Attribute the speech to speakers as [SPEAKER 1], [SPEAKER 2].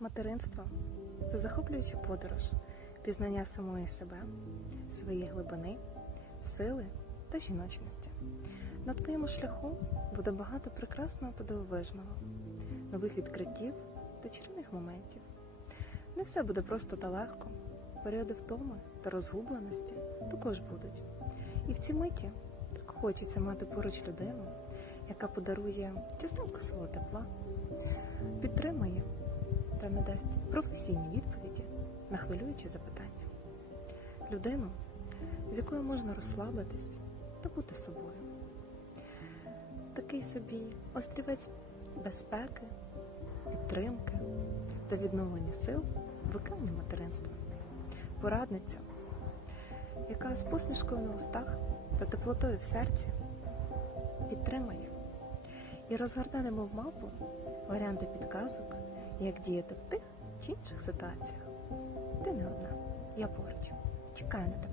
[SPEAKER 1] Материнство це захоплююча подорож, пізнання самої себе, своєї глибини, сили та жіночності. На твоєму шляху буде багато прекрасного та дивовижного, нових відкриттів та чарівних моментів. Не все буде просто та легко. Періоди втоми та розгубленості також будуть. І в ці миті так хочеться мати поруч людину, яка подарує частинку свого тепла, підтримає надасть професійні відповіді на хвилюючі запитання. Людину, з якою можна розслабитись та бути собою. Такий собі острівець безпеки, підтримки та відновлення сил в виконанні материнства. Порадниця, яка з посмішкою на устах та теплотою в серці підтримає і розгорне немов мапу варіанти підказок, як діяти в тих чи інших ситуаціях. Ти не одна, я поруч. Чекаю на тебе.